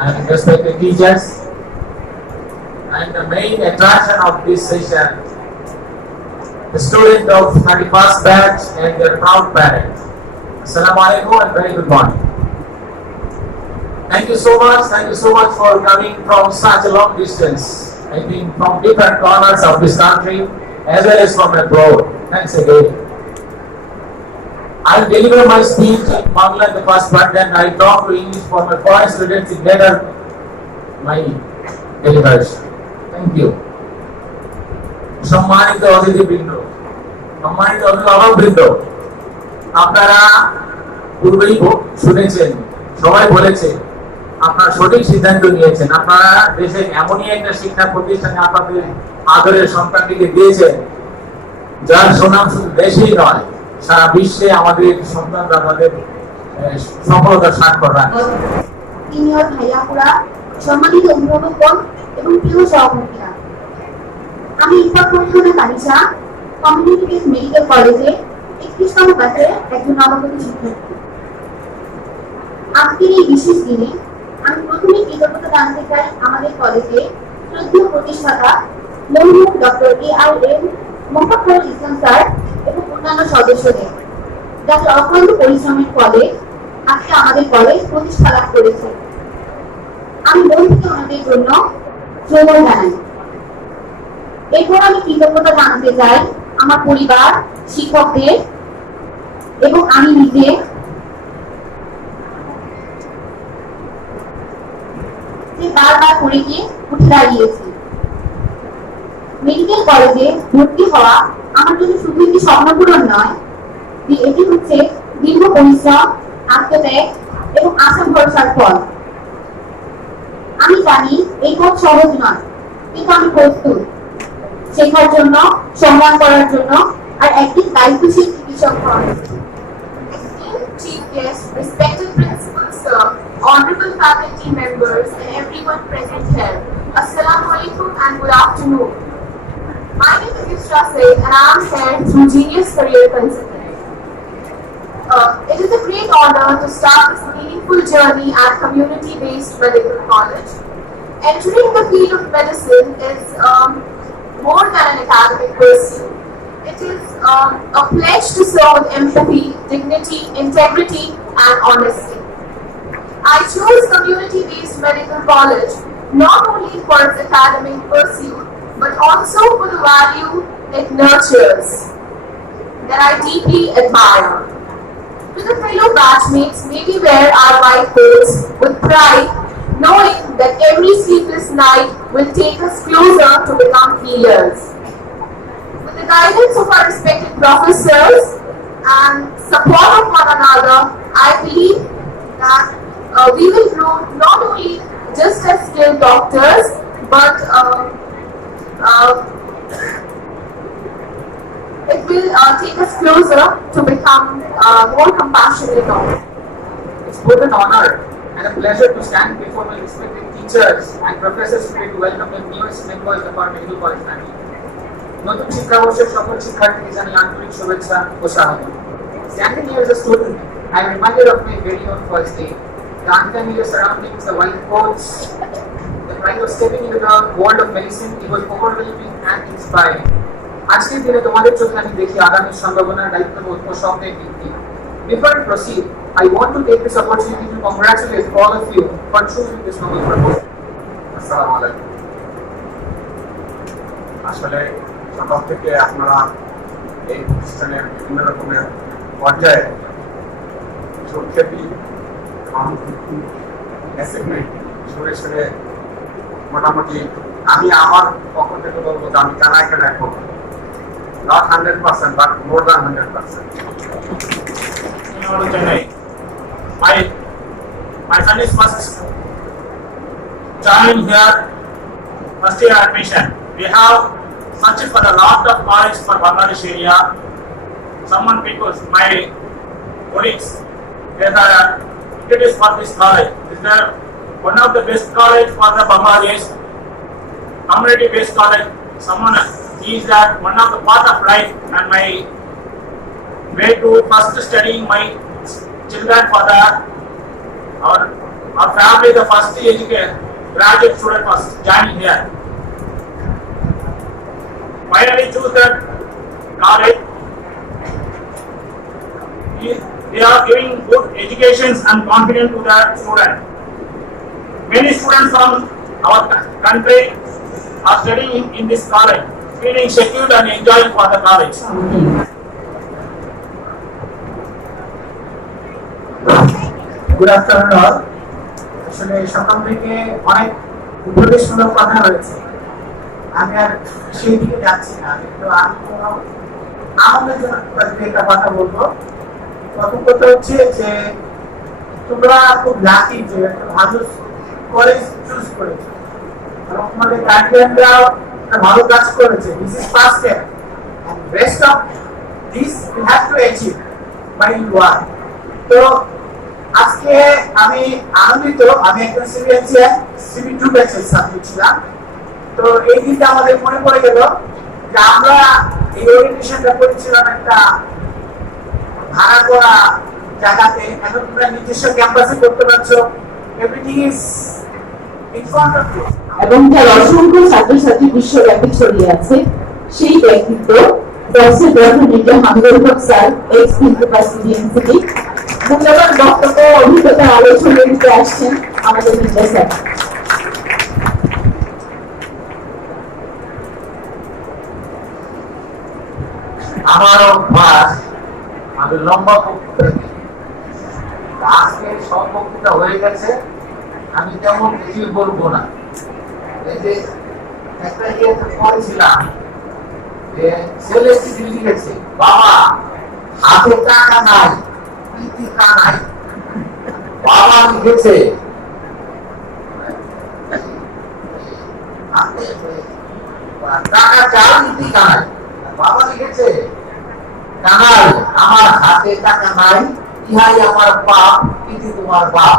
and respected teachers. And the main attraction of this session, the student of 31st batch and their proud parents. Assalamu alaikum and very good morning. Thank you so much, thank you so much for coming from such a long distance. I think from different corners of this country as well as from abroad. Thanks again. I'll deliver my speech in Bangla in the first part, then I'll talk to English for my foreign students in later my deliberation. Thank you. সম্মানিত অতিথিবৃন্দ সম্মানিত অভিভাবকবৃন্দ আপনারা পূর্বেই শুনেছেন সবাই বলেছে আপনারা সঠিক সিদ্ধান্ত নিয়েছেন আপনারা দেশের এমনই একটা শিক্ষা প্রতিষ্ঠানে আপনাদের আদরের সন্তানটিকে দিয়েছেন যার সুনাম শুধু দেশেই নয় সারা বিশ্বে আমাদের সন্তানরা তাদের আহ, সফলতার স্বাক্ষর রাখে সিনিয়র সম্মানিত অভিভাবকগণ এবং প্রিয় সহপাঠীরা আমি মহিউদ্দিন কমিউনিটি বেস মেডিকেল কলেজে একত্রিশতম একজন শিক্ষার্থী আজকের এই বিশেষ দিনে আমি প্রথমেই কৃতজ্ঞতা জানাতে চাই আমাদের কলেজে শ্রদ্ধেয় প্রতিষ্ঠাতা মরহুম doctor A R M Mohammad Islam sir এবং অন্যান্য সদস্যদের। যাদের অক্লান্ত পরিশ্রমের ফলে আজকে আমাদের কলেজ প্রতিষ্ঠা লাভ করেছে। আমি ওনাদের জন্য জানাই। এরপর আমি কৃতজ্ঞতা জানাতে চাই আমার পরিবার, শিক্ষকদের এবং আমি নিজে। বারবার করে গিয়ে উঠে দাঁড়িয়েছি। মেডিকেল কলেজে ভর্তি হওয়া আমার জন্য শুধু একটি স্বপ্নপূরণ নয় এটি হচ্ছে দীর্ঘ পরিশ্রম আত্মত্যাগ এবং আশা ভরসার ফল আমি জানি এই পথ সহজ নয় কিন্তু আমি প্রস্তুত শেখার জন্য সম্মান করার জন্য আর একটি দায়িত্বশীল চিকিৎসক Sir, honorable faculty members, and everyone present here. Assalamu alaikum and good afternoon. My name is Yusra Said and I am here through Genius Career Consulting. Uh, it is a great honor to start this meaningful journey at community-based medical college. Entering the field of medicine is um, more than an academic pursuit. It is um, a pledge to serve with empathy, dignity, integrity, and honesty. I chose community-based medical college not only for its academic pursuit, but also for the value it nurtures that I deeply admire. To the fellow batchmates, may we wear our white coats with pride, knowing that every sleepless night will take us closer to become healers. With the guidance of our respected professors and support of one another, I believe that uh, we will grow not only just as skilled doctors, but uh, it will uh, take us closer to become uh, more compassionate doctors. It's both an honor and a pleasure to stand before my respected teachers and professors today to welcome the newest members of our medical college family. নতুন শিক্ষাবর্ষের সকল শিক্ষার্থীকে জানাই আন্তরিক শুভেচ্ছা ও স্বাগত Standing here as a student, I am reminded of my very own first day. The unfamiliar surroundings, the white coats, the pride of stepping into the world of medicine, it was overwhelming and inspiring. আজকের দিনে তোমাদের চোখে আমি দেখি আগামী সম্ভাবনার দায়িত্ববোধ ও স্বপ্নের ভিত্তি Before I proceed, I want to take this opportunity to congratulate all of you for choosing this noble purpose. আসসালামু আলাইকুম আসলে সকাল থেকে আপনারা এই প্রতিষ্ঠানের বিভিন্ন রকমের পর্যায়ে সংক্ষেপী এবং অ্যাসাইনমেন্ট সরে সরে মোটামুটি আমি আমার পক্ষ থেকে বলবো যে আমি কেন এখানে রাখবো not hundred percent but more than hundred percent in order to Chennai. My my son is first time here, first year admission. We have searched for a lot of college for Bangladesh area. Someone because my colleagues they are introduced for this college. Is there one of the best college for the Bangladesh community based college? Someone is that one of the part of life and my way to first studying my children for the our our family the first educated graduate student was joining here. Finally choose that college. He- They are giving good educations and confidence to the student. Many students from our co- country are studying in, in this college, feeling secure and enjoying for the college. Good afternoon all আসলে সকাল থেকে অনেক উপদেশমূলক কথা হয়েছে আমি আর সেই দিকে যাচ্ছি না কিন্তু আমি কোনো কয়েকটি একটা কথা বলব। প্রথম কথা হচ্ছে যে তোমরা খুব লাকি যে ভালো কলেজ চুজ করেছ এবং তোমাদের ভালো কাজ করেছে। This is first step of this you have to achieve by you are তো আজকে আমি আনন্দিত, আমি একজন সিবিএসই সিবি টু ব্যাচের ছাত্র ছিলাম। তো এই দিনটা আমাদের মনে পড়ে গেল যে আমরা এই ওরিয়েন্টেশনটা করেছিলাম একটা ভাড়া করা জায়গাতে। এখন তোমরা নিজস্ব ক্যাম্পাসে করতে পারছ। এভরিথিং ইজ এবং যার অসংখ্য ছাত্রছাত্রী বিশ্বব্যাপী ছড়িয়ে আছে। সেই ব্যক্তিত্ব স্যার এক্স সিবিএনসিটি মূল্যবান বক্তব্য অভিজ্ঞতা আলোচনা দিতে আসছেন আমাদের স্যার। আমার অভ্যাস, আমি লম্বা বক্তৃতা। আজকে সব বক্তৃতা হয়ে গেছে। আমি তেমন কিছুই বলব না। এই যে একটা ইয়েতে পড়েছিলাম যে ছেলে চিঠি লিখেছে, বাবা, হাতে টাকা নাই নাই। বাবা লিখেছে টাকা চাল নীতি কানাই বাবা লিখেছে কানাই আমার হাতে টাকা নাই, ইহাই আমার পাপ ইতি তোমার বাপ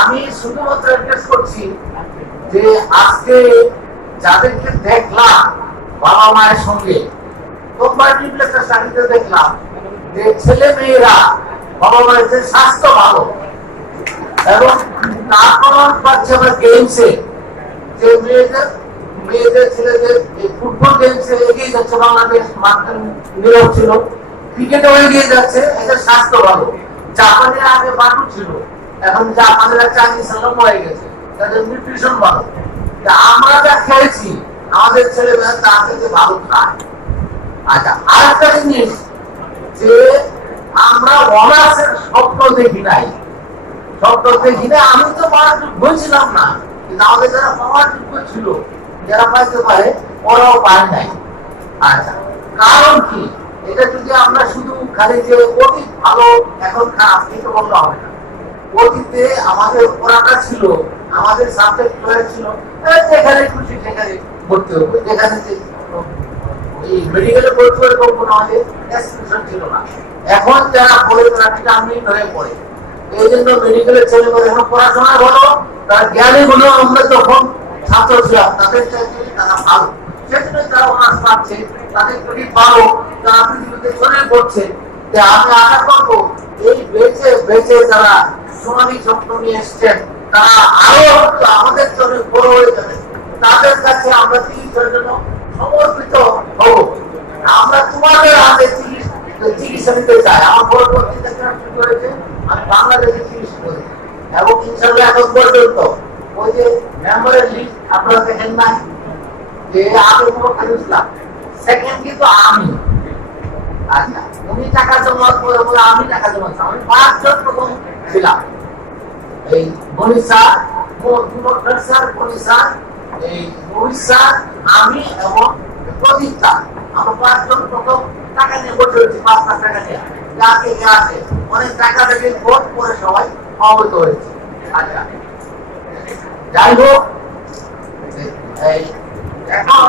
আমি শুধুমাত্র যে আজকে যাদেরকে দেখলাম বাবা মায়ের সঙ্গে দেখলাম যে ছেলে মেয়েরা বাবা মায়ের যে স্বাস্থ্য ভালো এবং তারপর পাচ্ছে গেমসে যে মেয়েদের মেয়েদের ছেলেদের ফুটবল গেমসে এগিয়ে যাচ্ছে, বাংলাদেশ ছিল এগিয়ে যাচ্ছে, এদের স্বাস্থ্য ভালো। আগে বাটু ছিল। এখন চাইনিজ হয়ে গেছে। তাদের নিউট্রিশন ভালো। আমরা যা খেয়েছি, আমাদের ছেলেমেয়েরা তার থেকে ভালো খায়। আচ্ছা জিনিস যে আমরা অনার্সের স্বপ্ন দেখি নাই। স্বপ্ন দেখি না আমি তো পাওয়ার যোগ্য ছিলাম না। কিন্তু আমাদের যারা যোগ্য ছিল, যারা পাইতে পারে, ওরাও পায় নাই। আচ্ছা কারণ কি? এটা যদি আমরা শুধু খালি যে অতীত ভালো, এখন খারাপ কিন্তু বললে হবে না। অতীতে আমাদের পড়াটা ছিল, আমাদের সাবজেক্ট ছিল যেখানে খুশি সেখানে ভর্তি হব, যেখানে এই মেডিকেলে ভর্তি হলে ছিল না। এখন যারা পড়ে তারা হয়ে পড়ে। এই জন্য মেডিকেলের ছেলে মেয়ে পড়াশোনা হলো তার জ্ঞানী গুলো আমরা যখন ছাত্র ছিলাম, তাদের চাইতে তারা ভালো। সেজন্য তারা অনার্স পাচ্ছে। তাদের ক্রেডিট ভালো তারা পৃথিবীতে ছড়িয়ে পড়ছে যে আমি আশা করব, এই বেঁচে বেঁচে যারা সোনালী স্বপ্ন নিয়ে এসছেন, তারা আরও আমাদের জন্য বড় হয়ে যাবে। তাদের কাছে আমরা চিকিৎসার জন্য সমর্পিত হব। আমরা তোমাদের হাতে চিকিৎসা নিতে চাই। আমার করেছে? আমি বাংলাদেশে চিকিৎসা এবং ইনশাল্লাহ এখন পর্যন্ত ওই যে মেম্বারের লিস্ট আপনারা দেখেন নাই, যে আগে সেকেন্ড কিন্তু আমি। আচ্ছা উনি টাকা জমা করে আমি টাকা জমাচ্ছি। আমি পাঁচজন প্রথম ছিলাম। এই মনীষা স্যার মনীষা এই রোহিত আমি এবং প্রদীপ স্যার আমরা পাঁচজন প্রথম টাকা নিয়ে বসে রয়েছি পাঁচ লাখ টাকা নিয়ে। যাকে আছে অনেক টাকা থেকে ভোট করে সবাই অবগত হয়েছে। আচ্ছা যাই হোক এই এখন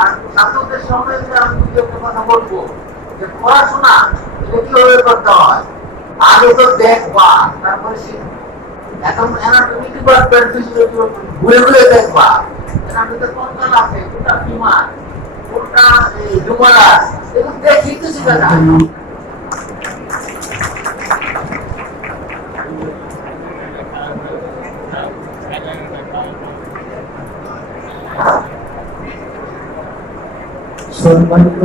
আর ছাত্রদের সম্বন্ধে আমি একটা কথা বলব, যে পড়াশোনা, এটা কীভাবে করতে হয়? আগে তো দেখবা, তারপরে এখন অ্যানাটমি ডিপার্টমেন্ট ঘুরে ঘুরে দেখবা। অ্যানাটমিতে কোনটা আছে? কোনটা বিমান কোনটা, এই ডুমারাস এগুলো দেখি তো শিখা যায়। সম্মানিত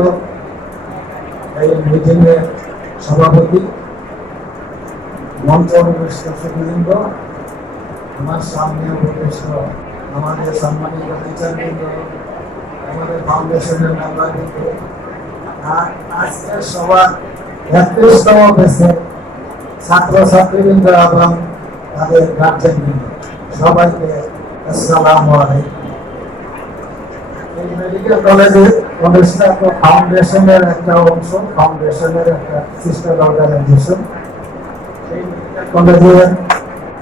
এই মিটিংয়ের সভাপতি, মঞ্চ দর্শকবৃন্দ আমার সামনে উপদেষ্ট আমাদের সম্মানিত টিচারবৃন্দ আমাদের ফাউন্ডেশনের মেম্বারবৃন্দ। আর আজকের সবার একত্রিশতম বেসে ছাত্রছাত্রীবৃন্দ এবং তাদের গার্জেনবৃন্দ সবাইকে আসসালামু আলাইকুম। এই মেডিকেল কলেজে ফাউন্ডেশনের একটা অংশ ফাউন্ডেশনের একটা সিস্টার অর্গানাইজেশন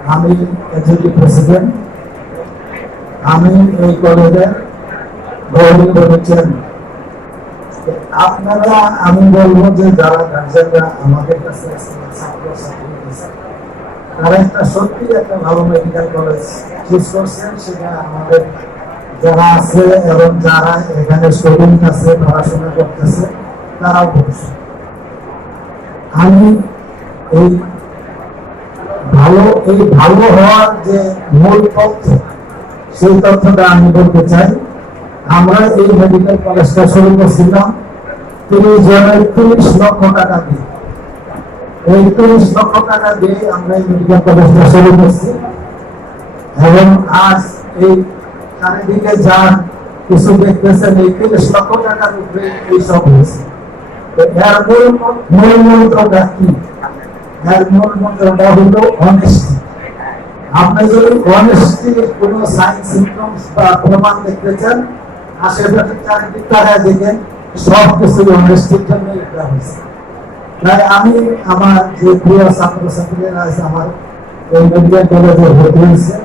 আমি প্রেসিডেন্ট আমি এই কলেজের গৌরী বলেছেন আপনারা আমি বলব যে যারা গার্জেনরা আমাদের কাছে তারা একটা সত্যি একটা ভালো মেডিকেল কলেজ চুজ করছেন সেটা আমাদের যারা আছে এবং যারা এখানে স্টুডেন্ট আছে, পড়াশোনা করতেছে, তারাও বলছে আমি এই ভালো এই ভালো হওয়ার যে মূল তথ্য, সেই তথ্যটা আমি বলতে চাই। আমরা এই মেডিকেল কলেজটা শুরু করছিলাম তিরিশ জনের তিরিশ লক্ষ টাকা দিয়ে। এই তিরিশ লক্ষ টাকা দিয়ে আমরা এই মেডিকেল কলেজটা শুরু করছি। এবং আজ এই চারিদিকে যান কিছু দেখতেছেন এই তিরিশ লক্ষ টাকার উপরে এইসব হয়েছে এর মূল মূল মন্ত্রটা কি এর মূল মন্ত্রটা হলো অনেস্টি আপনি যদি অনেস্টি কোন সাইন সিমটমস বা প্রমাণ দেখতে চান আশেপাশে চারিদিক তাকায় দেখেন সব কিছু অনেস্টির জন্য এটা হয়েছে তাই আমি আমার যে প্রিয় ছাত্রছাত্রীরা আছে আমার এই মেডিকেল কলেজে ভর্তি হয়েছে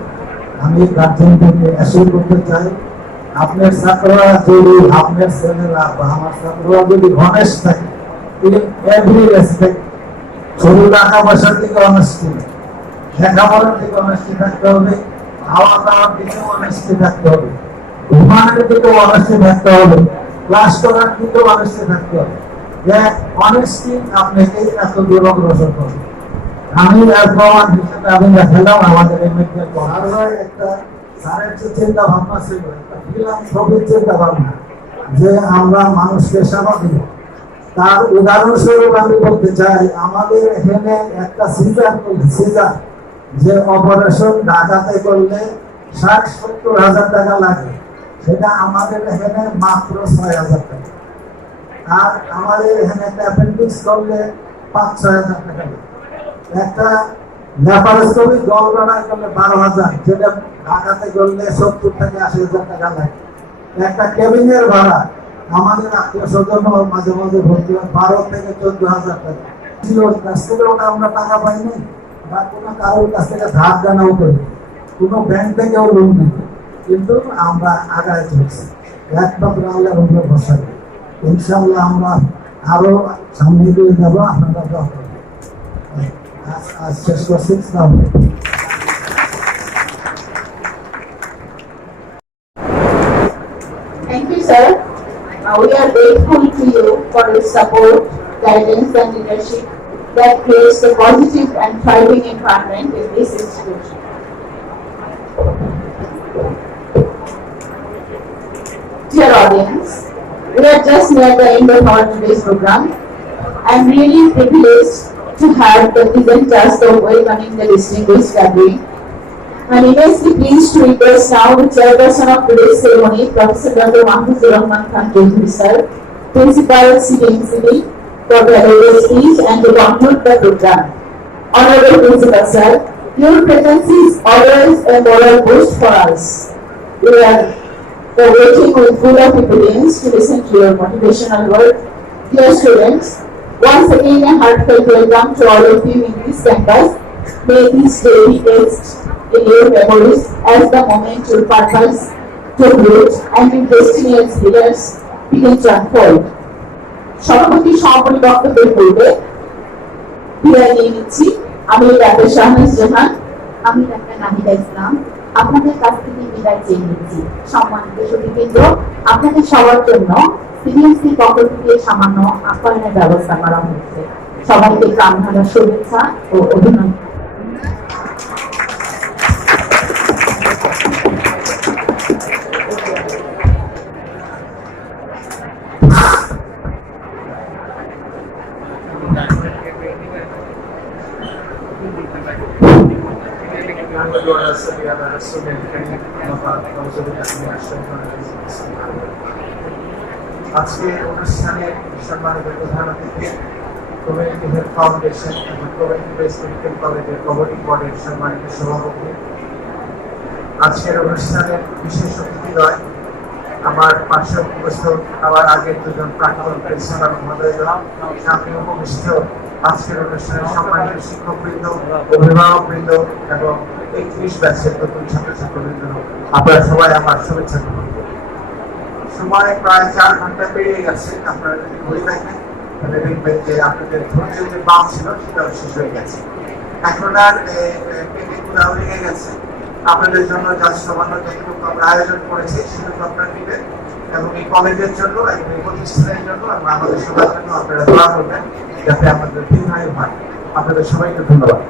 আমি গার্জেনদেরকে অ্যাসিওর করতে চাই, আপনার ছাত্ররা যদি, আপনার ছেলেরা বা আমার ছাত্ররা যদি অনেস্ট থাকে এভরি রেসপেক্ট শুধু টাকা পয়সার দিকে অনেস্টি লেখাপড়ার দিকে অনেস্টি থাকতে হবে খাওয়া দাওয়ার দিকে অনেস্টি থাকতে হবে, ঘুমানোর দিকে অনেস্টি থাকতে হবে ক্লাস করার দিকে অনেস্টি থাকতে হবে। যে অনেস্টি আপনাকে এত দূর অগ্রসর করবে। আমি আর আমি দেখালাম, আমাদের একটা স্যারের চিন্তা ভাবনা ছিল, একটা ফিলান্থ্রপির চিন্তা ভাবনা যে আমরা মানুষকে সেবা দিব তার উদাহরণস্বরূপ আমি বলতে চাই, আমাদের এখানে একটা সিজার সিজার, যে অপারেশন ঢাকাতে করলে ষাট সত্তর হাজার টাকা লাগে। সেটা আমাদের এখানে মাত্র ছয় হাজার টাকা। আর আমাদের এখানে একটা অ্যাপেন্ডিক্স করলে পাঁচ ছয় হাজার টাকা লাগে। একটা ল্যাপারোস্কোপি গল ব্লাডার করলে বারো হাজার। যেটা ঢাকাতে করলে সত্তর থেকে আশি হাজার টাকা লাগে। একটা কেবিনের ভাড়া। আমাদের আত্মীয় স্বজন মাঝে মাঝে ভর্তি হয় বারো থেকে চোদ্দ হাজার টাকা। আমরা টাকা পাইনি। বা কোনো কারোর কাছ থেকে ধার করি কোনো ব্যাংক থেকেও লোন কিন্তু আমরা চলছি। আমরা আরও সামনে যাব। আপনারা। আজ আজ শেষ করছি আসসালামু আলাইকুম। Thank you, sir. Uh, we are grateful to you for your support, guidance, and leadership that creates a positive and thriving environment in this institution. Dear audience, we are just near the end of our today's program. I am really privileged to have the pleasant task of welcoming the distinguished gathering I'm immensely pleased to request now the chairperson of today's ceremony, Professor Dr. Mahfuz Rahman Khan Chaudhary sir, Principal CDMCB, for the elaborate speech and to conclude the program. Honorable Principal sir, your presence is always a moral boost for us. We are waiting with full of obedience to listen to your motivational word. Dear students, Once again, a heartfelt welcome to all of you in this campus. May this day be etched in your memories as the moment your purpose took root and your destiny as leaders begin to unfold. সভাপতি সমাপনী বক্তব্যের পূর্বে বিদায় নিয়ে নিচ্ছি আমি doctor Shahnaz জাহান আমি doctor Nahida ইসলাম আপনাদের কাছ থেকে বিদায় চেয়ে নিচ্ছি। সম্মানিত সুধীবৃন্দ আপনাদের সবার জন্য সিবিএসসি পক্ষ থেকে সামান্য আপ্যায়নের ব্যবস্থা করা হয়েছে সবাইকে ভালো শুভেচ্ছা ও অভিনন্দন। আজকে অনুষ্ঠানে সম্মানিত প্রধান অতিথি কমিউনিটি হেলথ ফাউন্ডেশন এবং কমিউনিটি মেডিকেল কলেজের গভর্নিং বডির সম্মানিত সভাপতি আজকের বিশেষ অতিথিদ্বয় আমার পাশে উপস্থিত আগের দুজন প্রাক্তন প্রিন্সিপাল মহোদয়রা সামনে উপবিষ্ট আজকের অনুষ্ঠানের সম্মানিত শিক্ষকবৃন্দ, অভিভাবকবৃন্দ এবং একত্রিশ ব্যাচের নতুন ছাত্রছাত্রীবৃন্দ আপনারা সবাই আমার শুভেচ্ছা। সময় প্রায় চার ঘণ্টা পেরিয়ে গেছে। আপনারা যদি দেখেন যে আপনাদের বাম ছিল, সেটাও শেষ হয়ে গেছে। এখন আর গেছে। আপনাদের জন্য যা সামান্য যতটুকু আমরা আয়োজন করেছি সেটুকু আপনারা নেবেন এবং এই কলেজের জন্য এবং এই প্রতিষ্ঠানের জন্য, এবং আমাদের সবার জন্য আপনারা দোয়া করবেন, যাতে আমাদের দীর্ঘায়ু হয়। আপনাদের সবাইকে ধন্যবাদ।